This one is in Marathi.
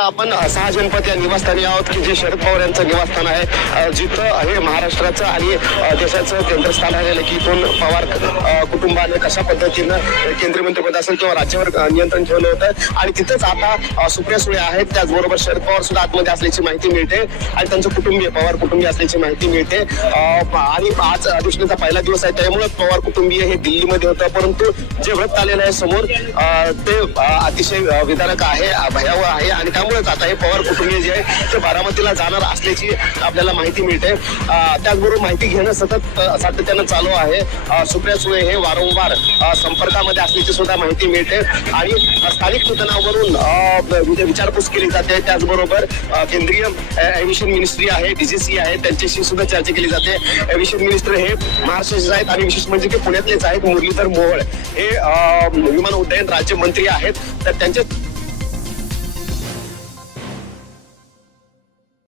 आता आपण सहा जनपद या निवासस्थानी आहोत की जे शरद पवार यांचं निवासस्थान आहे. जिथं हे महाराष्ट्राचं आणि देशाचं केंद्रस्थान आहे. की इथून पवार कुटुंबाने कशा पद्धतीनं केंद्रीय मंत्रिपद असेल किंवा राज्यावर नियंत्रण ठेवलं होतं. आणि तिथंच आता सुप्रिया सुळे आहेत. त्याचबरोबर शरद पवार सुद्धा आतमध्ये असल्याची माहिती मिळते. आणि त्यांचं कुटुंबीय पवार कुटुंबीय असल्याची माहिती मिळते. आणि आज अधिवेशनाचा पहिला दिवस आहे. त्यामुळे पवार कुटुंबीय हे दिल्लीमध्ये होतं. परंतु जे व्रत आलेलं आहे समोर ते अतिशय विधारक विधानक आहे भयावह आहे. आणि त्यामुळे त्यामुळेच आता हे पवार कुटुंबीय जे आहे ते बारामतीला जाणार असल्याची आपल्याला माहिती मिळते. त्याचबरोबर माहिती घेणं सतत सातत्यानं चालू आहे. सुप्रिया सुळे हे वारंवार संपर्कामध्ये असल्याची सुद्धा माहिती मिळते. आणि स्थानिक सूचनावरून म्हणजे विचारपूस केली जाते. त्याचबरोबर केंद्रीय एव्हिएशन मिनिस्ट्री आहे डीजीसी आहे त्यांच्याशी सुद्धा चर्चा केली जाते. एव्हिएशन मिनिस्टर हे महाराष्ट्राचे आहेत आणि विशेष म्हणजे की पुण्यातलेच आहेत मुरलीधर मोहोळ. हे विमान उड्डयन राज्यमंत्री आहेत. तर त्यांच्या